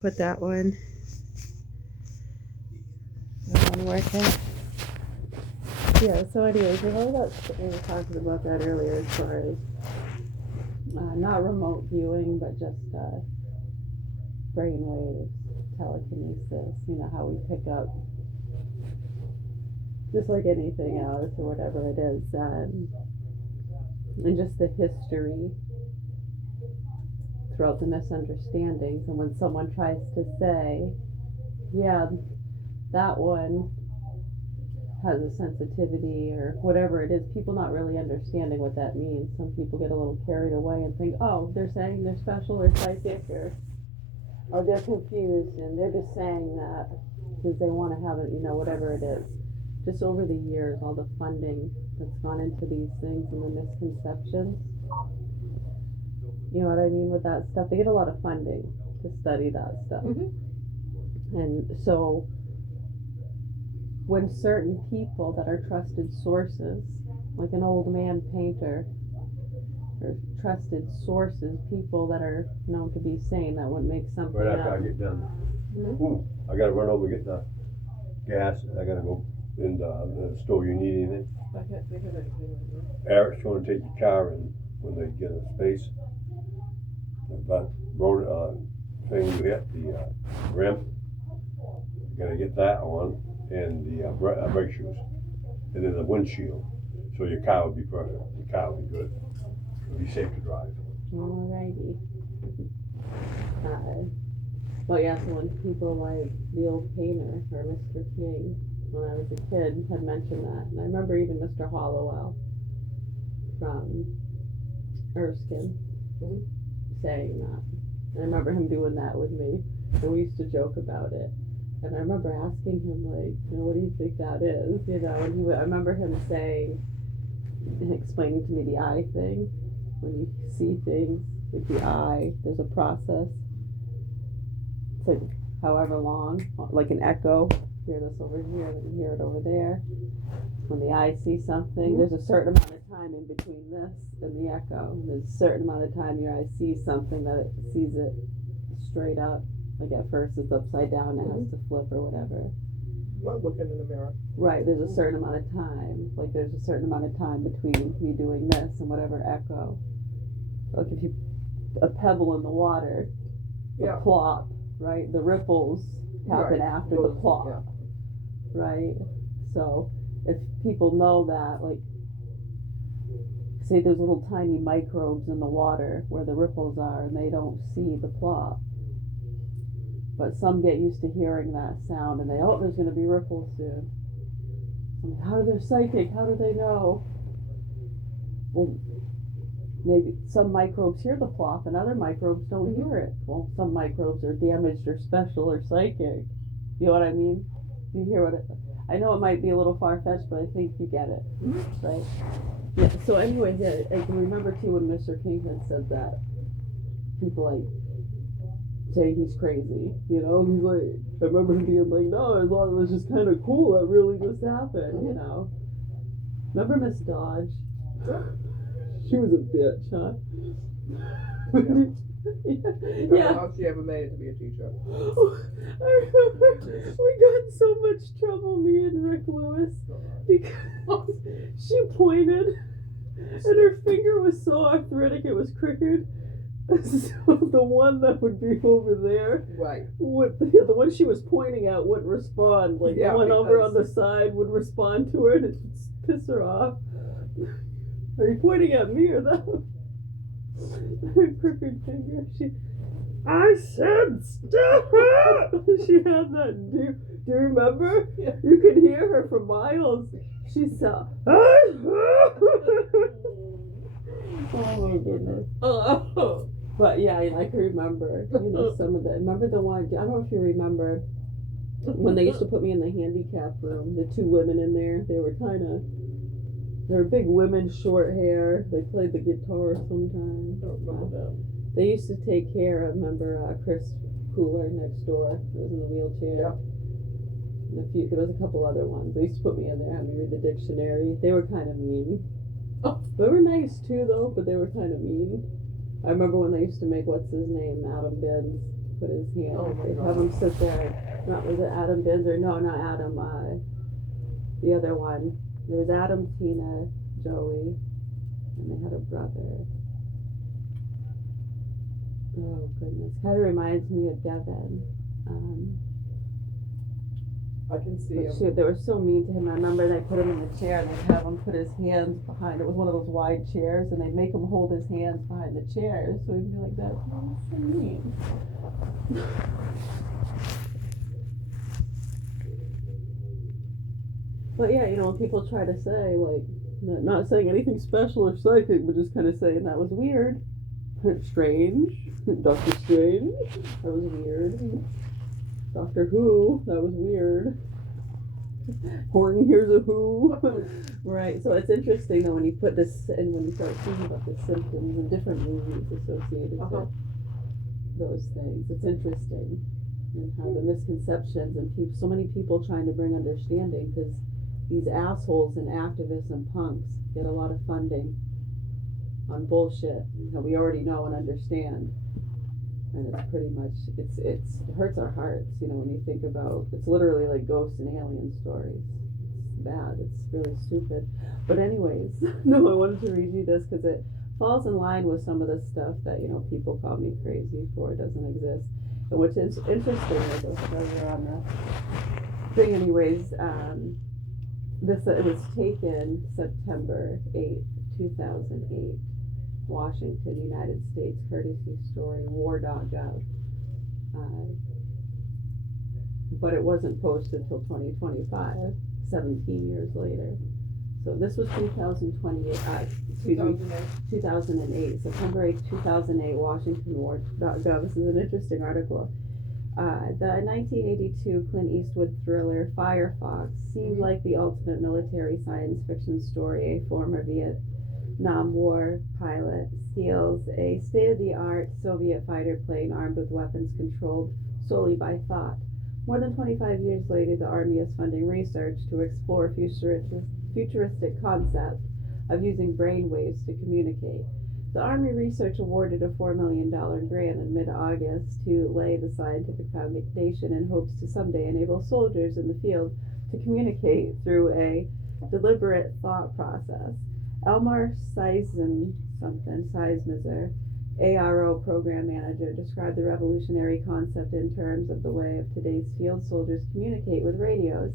Put that one working. Yeah, so anyways, we were talking about that earlier as far as not remote viewing, but just brain waves, telekinesis, how we pick up, just like anything else or whatever it is, and just the history throughout the misunderstandings. And when someone tries to say, yeah, that one has a sensitivity or whatever it is, people not really understanding what that means. Some people get a little carried away and think, oh, they're saying they're special or psychic, or they're confused and they're just saying that because they want to have it, whatever it is. Just over the years, all the funding that's gone into these things and the misconceptions, you know what I mean with that stuff. They get a lot of funding to study that stuff. Mm-hmm. And so when certain people that are trusted sources, like an old man painter, or trusted sources, people that are known to be sane, that would make something right after I get done. Mm-hmm. Ooh, I gotta run over and get the gas. I gotta go in the store. You need anything? I can't think of anything right now. Eric's going to take your car in when they get a space. That road thing you hit, the rim. You gotta get that on, and the brake shoes, and then the windshield. So your car will be perfect. Your car will be good. It'll be safe to drive. Alrighty. Well, yeah, so when people like the old painter or Mr. King, when I was a kid, had mentioned that, and I remember even Mr. Hollowell from Erskine saying that. And I remember him doing that with me, and we used to joke about it. And I remember asking him, like, what do you think that is? And I remember him saying, and explaining to me the eye thing. When you see things with the eye, there's a process. It's like however long, like an echo. Hear this over here, then you hear it over there. When the eye sees something, there's a certain amount of time in between this and the echo. There's a certain amount of time your eye sees something that it sees it straight up. Like at first it's upside down, it has to flip or whatever. Not looking in the mirror. Right, there's a certain amount of time. Like there's a certain amount of time between me doing this and whatever echo. Like if you a pebble in the water, the plop, right? The ripples happen after the plop. Right? So if people know that, like say there's little tiny microbes in the water where the ripples are and they don't see the plop. But some get used to hearing that sound and there's going to be ripples soon. I'm like, how are they psychic? How do they know? Well, maybe some microbes hear the plop and other microbes don't hear it. Well, some microbes are damaged or special or psychic. You know what I mean? You hear what I know it might be a little far-fetched, but I think you get it. Right? Yeah, so anyway, yeah, I can remember too when Mr. King had said that. People like saying he's crazy, He's like, I remember him being like, no, I thought it was just kind of cool that really just happened, Remember Miss Dodge? She was a bitch, huh? Yeah. How she ever made it to be a teacher? I remember we got in so much trouble, me and Rick Lewis, because she pointed and her finger was so arthritic it was crooked. So the one that would be over there, right? The one she was pointing at wouldn't respond. Like the one over on the side would respond to her, and it'd piss her off. Are you pointing at me or that? Her crooked finger. I said stop! She had that. Do you remember? Yeah. You could hear her for miles. She said, oh my goodness. Oh. But yeah, I can remember, some of the, remember the one, I don't know if you remember, when they used to put me in the handicap room, the two women in there, they were big women, short hair, they played the guitar sometimes. I don't remember them. They used to take care of, remember Chris Cooler next door, who was in the wheelchair. Yeah. There was a couple other ones. They used to put me in there, have me read the dictionary. They were kind of mean. Oh. They were nice too, though, but they were kind of mean. I remember when they used to make, what's his name, Adam Benz. put his hand. Oh my They'd God. have him sit there. Not was it Adam Binzer? No, not Adam. The other one. There was Adam, Tina, Joey, and they had a brother. Oh goodness, kind of reminds me of Devin. I can see But him. shoot, they were so mean to him. I remember they put him in the chair and they'd have him put his hands behind. It was one of those wide chairs, and they'd make him hold his hands behind the chair. So he'd be like that. Oh, so mean. But yeah, when people try to say like, not saying anything special or psychic, but just kind of saying that was weird, strange, Doctor Strange, that was weird. Doctor Who, that was weird. Horton hears a who. Right, so it's interesting though when you put this, and when you start thinking about the symptoms and different movies associated with those things, it's interesting. And how the misconceptions and so many people trying to bring understanding, because these assholes and activists and punks get a lot of funding on bullshit that we already know and understand. And it's pretty much, it hurts our hearts, when you think about, it's literally like ghost and alien stories. It's bad, it's really stupid. But anyways, no, I wanted to read you this because it falls in line with some of the stuff that, people call me crazy for, doesn't exist. And which is interesting, I guess, we're on the thing anyways. It was taken September 8th, 2008. Washington, United States, courtesy story, war.gov. But it wasn't posted till 2025, 17 years later. So this was 2008, September 8th, 2008, Washington war.gov. This is an interesting article. The 1982 Clint Eastwood thriller Firefox seemed like the ultimate military science fiction story. A former Vietnam War pilot steals a state-of-the-art Soviet fighter plane armed with weapons controlled solely by thought. More than 25 years later, the Army is funding research to explore futuristic concept of using brainwaves to communicate. The Army research awarded a $4 million grant in mid-August to lay the scientific foundation in hopes to someday enable soldiers in the field to communicate through a deliberate thought process. Elmar Seismizer, ARO program manager, described the revolutionary concept in terms of the way of today's field soldiers communicate with radios.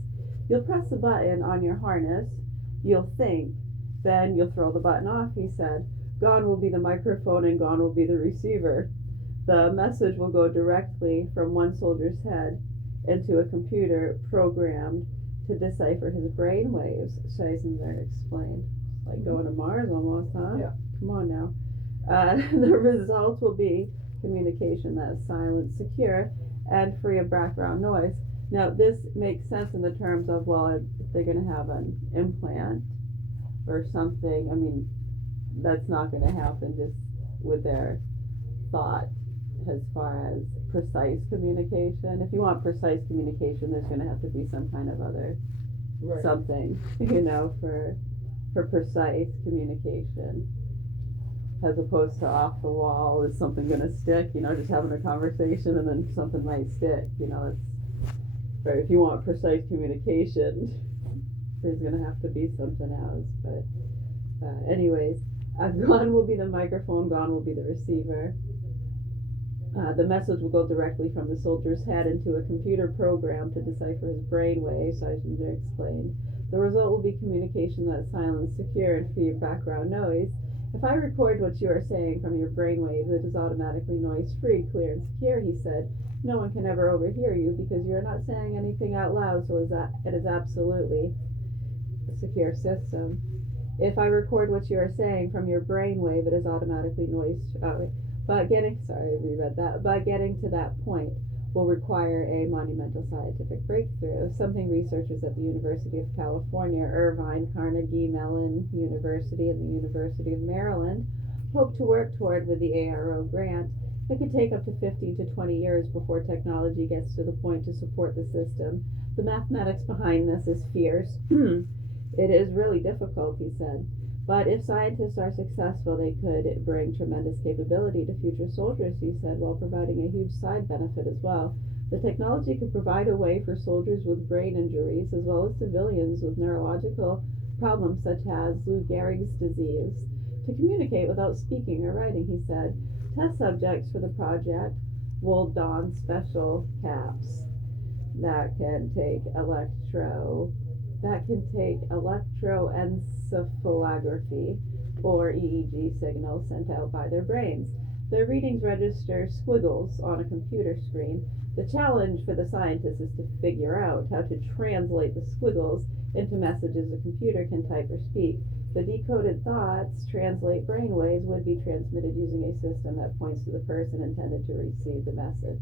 You'll press the button on your harness, you'll think, then you'll throw the button off, he said. Gone will be the microphone and gone will be the receiver. The message will go directly from one soldier's head into a computer programmed to decipher his brain waves, Seismizer explained. Like going to Mars almost, huh? Yeah. Come on now. The result will be communication that is silent, secure, and free of background noise. Now, this makes sense in the terms of, well, if they're going to have an implant or something, I mean, that's not going to happen just with their thought as far as precise communication. If you want precise communication, there's going to have to be some kind of other something, for precise communication, as opposed to off the wall. Is something going to stick? Just having a conversation and then something might stick. It's right. If you want precise communication, there's going to have to be something else. But anyways, gone will be the microphone, gone will be the receiver. The message will go directly from the soldier's head into a computer program to decipher his brain waves, Seismizer explained. The result will be communication that is silent, secure, and free of background noise. If I record what you are saying from your brainwave, it is automatically noise-free, clear, and secure, he said. No one can ever overhear you because you are not saying anything out loud, so it is absolutely a secure system. If I record what you are saying from your brainwave, it is automatically But getting to that point will require a monumental scientific breakthrough, something researchers at the University of California, Irvine, Carnegie Mellon University, and the University of Maryland hope to work toward with the ARO grant. It could take up to 15 to 20 years before technology gets to the point to support the system. The mathematics behind this is fierce. It is really difficult, he said. But if scientists are successful, they could bring tremendous capability to future soldiers, he said, while providing a huge side benefit as well. The technology could provide a way for soldiers with brain injuries, as well as civilians with neurological problems such as Lou Gehrig's disease, to communicate without speaking or writing, he said. Test subjects for the project will don special caps that can take electroencephalography or EEG signals sent out by their brains. Their readings register squiggles on a computer screen. The challenge for the scientists is to figure out how to translate the squiggles into messages a computer can type or speak. The decoded thoughts translate brainwaves would be transmitted using a system that points to the person intended to receive the message.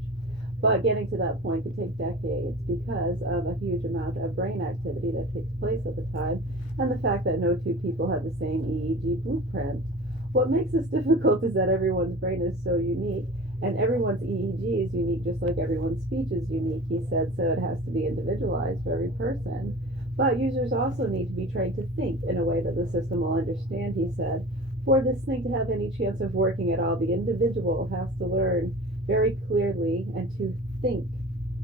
But getting to that point could take decades because of a huge amount of brain activity that takes place at the time and the fact that no two people have the same EEG blueprint. What makes this difficult is that everyone's brain is so unique and everyone's EEG is unique just like everyone's speech is unique, he said, so it has to be individualized for every person. But users also need to be trained to think in a way that the system will understand, he said. For this thing to have any chance of working at all, the individual has to learn very clearly and to think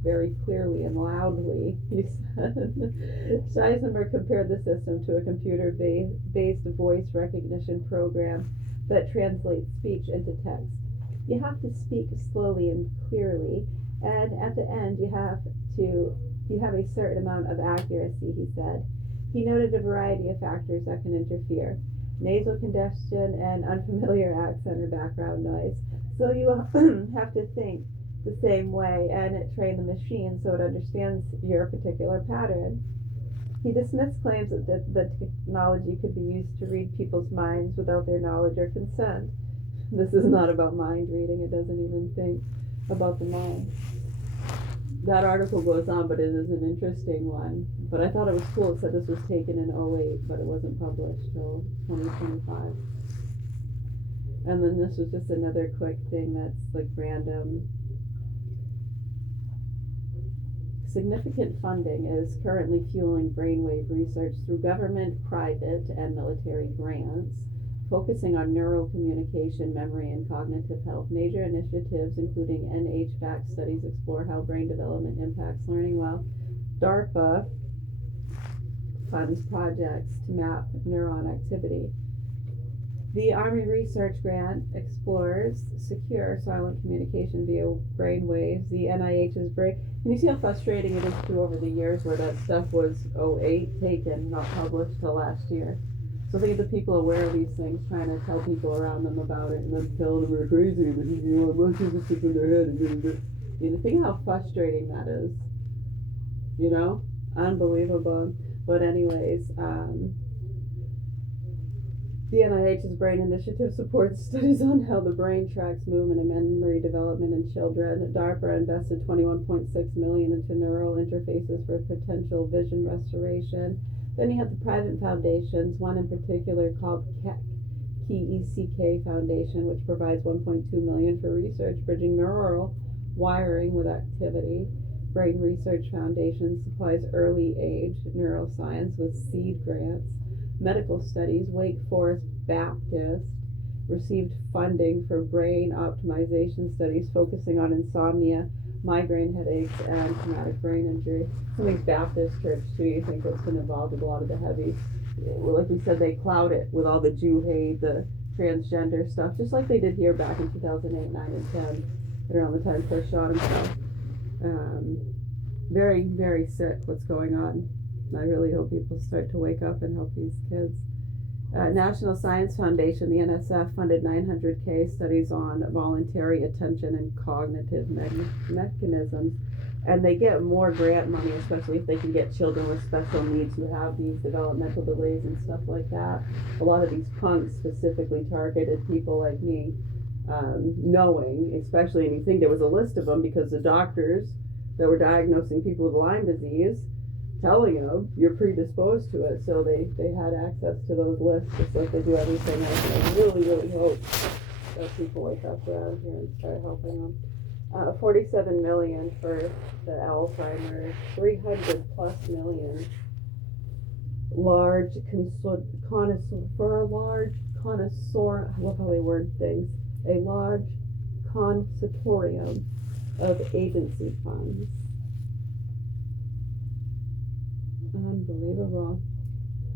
very clearly and loudly, he said. Scheisinger compared the system to a computer-based voice recognition program that translates speech into text. You have to speak slowly and clearly, and at the end you have a certain amount of accuracy, he said. He noted a variety of factors that can interfere: nasal congestion and unfamiliar accent or background noise. So you have to think the same way and train the machine so it understands your particular pattern. He dismissed claims that the technology could be used to read people's minds without their knowledge or consent. This is not about mind reading. It doesn't even think about the mind. That article goes on, but it is an interesting one. But I thought it was cool. It said this was taken in 2008, but it wasn't published till 2025. And then this was just another quick thing that's like random. Significant funding is currently fueling brainwave research through government, private, and military grants, focusing on neural communication, memory, and cognitive health. Major initiatives, including NHVAC studies, explore how brain development impacts learning, while DARPA funds projects to map neuron activity. The Army Research Grant explores secure silent communication via brain waves. The NIH's brain. Can you see how frustrating it is too over the years where that stuff was 2008 taken, not published till last year? So think of the people aware of these things, trying to tell people around them about it, and then telling them they're crazy, and you know, most of this is in their head, and you know, think how frustrating that is. You know, unbelievable. But anyways, the NIH's Brain Initiative supports studies on how the brain tracks movement and memory development in children. DARPA invested $21.6 million into neural interfaces for potential vision restoration. Then you have the private foundations, one in particular called KECK Foundation, which provides $1.2 million for research bridging neural wiring with activity. Brain Research Foundation supplies early age neuroscience with seed grants. Medical studies. Wake Forest Baptist received funding for brain optimization studies focusing on insomnia, migraine headaches, and traumatic brain injury. Some of these Baptist church too, you think that's been involved with a lot of the heavy, like we said, they cloud it with all the Jew hate, the transgender stuff, just like they did here back in 2008, 9, and 10, around the time Chris shot himself. Very, very sick what's going on. I really hope people start to wake up and help these kids. National Science Foundation, the NSF, funded $900K studies on voluntary attention and cognitive mechanisms. And they get more grant money, especially if they can get children with special needs who have these developmental delays and stuff like that. A lot of these punks specifically targeted people like me, knowing, especially, and you think there was a list of them because the doctors that were diagnosing people with Lyme disease telling them you're predisposed to it, so they had access to those lists just like they do everything else. And I really, really hope that people wake up around here and start helping them. $47 million for the Alzheimer's, $300+ million large connoisseur, I love how they word things, a large consortium of agency funds. Unbelievable.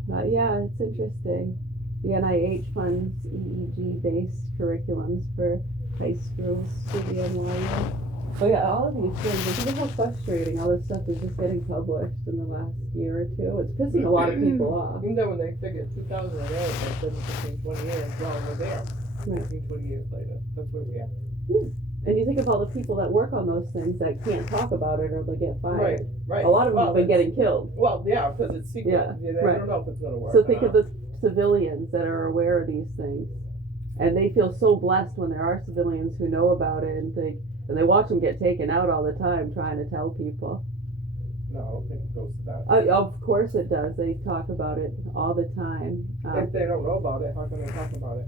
But yeah, it's interesting. The NIH funds EEG-based curriculums for high schools to be NYU. But yeah, all of these things, I think how frustrating all this stuff is just getting published in the last year or two. It's pissing a lot of people off. And then when they figured 2008, they said 15, 20 years, well, we're there. Right. 15, 20 years later, that's where we are. And you think of all the people that work on those things that can't talk about it or they get fired. Right. A lot of them have been it's- getting killed. Well, yeah, because it's secret. Yeah, They right. don't know if it's gonna work. So think of the civilians that are aware of these things. And they feel so blessed when there are civilians who know about it and they watch them get taken out all the time trying to tell people. No, I don't think it goes to that. Of course it does. They talk about it all the time. If they don't know about it, how can they talk about it?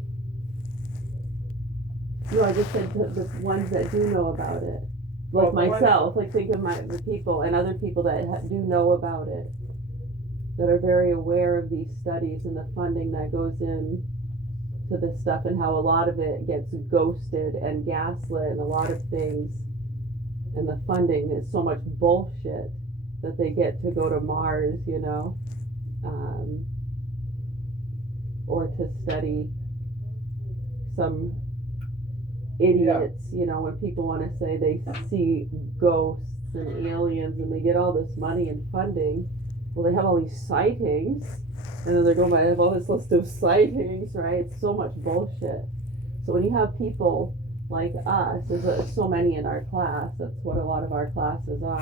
No, I just said the ones that do know about it. Well, Like the one- myself, like think of the people and other people that do know about it. That are very aware of these studies and the funding that goes in to this stuff and how a lot of it gets ghosted and gaslit and a lot of things and the funding is so much bullshit that they get to go to Mars, you know, or to study some idiots, you know, when people want to say they see ghosts and aliens and they get all this money and funding. Well, they have all these sightings, and then they're going by, they have all this list of sightings, right? It's so much bullshit. So when you have people like us, there's so many in our class, that's what a lot of our classes are.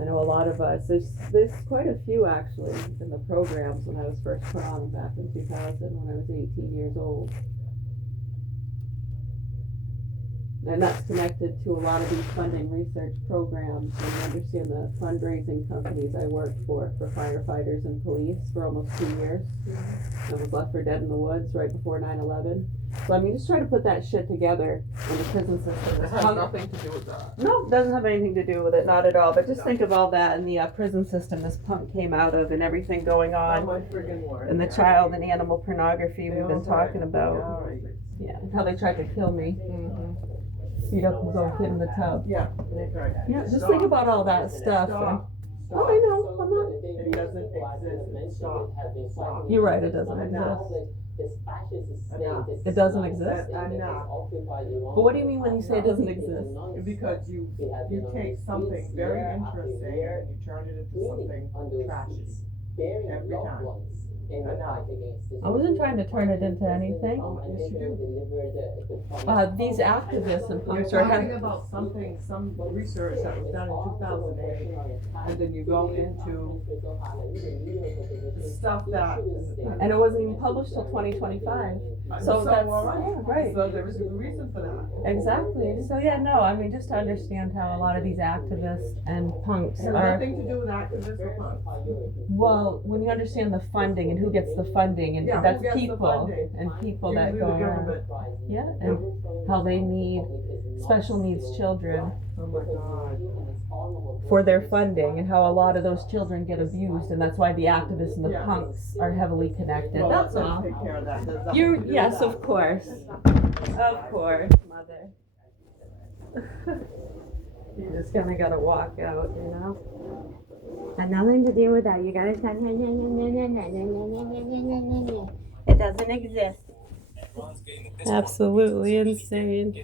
I know a lot of us, there's quite a few actually in the programs when I was first put on back in 2000 when I was 18 years old. And that's connected to a lot of these funding research programs and you understand the fundraising companies I worked for firefighters and police for almost 2 years. I was left for dead in the woods right before 9/11. So I mean, just try to put that shit together in the prison system. It has nothing to do with that. No, doesn't have anything to do with it, not at all. But just think of all that in the prison system this punk came out of and everything going Oh on. my friggin' word. And the child and animal pornography we've been talking about. Alright. Yeah, how they tried to kill me. Mhm. Beat up the little kid in the tub. Yeah, that's right. Yeah, just think about all that stuff. Stop. Oh, I know. I'm not. It doesn't exist. Stop. Stop. You're right. It doesn't Enough. exist. Enough. It doesn't exist. Enough. But what do you mean when you say it doesn't exist? Because you take something very interesting and you turn it into something trashy. Every time. Enough. I wasn't trying to turn it into anything. Yes, you do. These activists and You're punks are talking about something, some research that was done in 2008, and then you go into stuff that. and it wasn't even published till 2025. So that's yeah, right. So there was a reason for that. Exactly. So yeah, no, I mean just to understand how a lot of these activists and punks It has are. nothing to do with activists or punks. Well, when you understand the funding and who gets the funding, and Yeah, who that's gets the people funding? and people that Usually go the around, government. yeah, and how they need special needs children Oh my God. for their funding, and how a lot of those children get abused, and that's why the activists and the Yeah. punks are heavily connected. Well, That's let's all. take care of that. There's nothing You to do yes, with of course, mother. You just kinda gotta walk out, you know. Had nothing to do with that. You gotta say, it doesn't exist. Absolutely insane.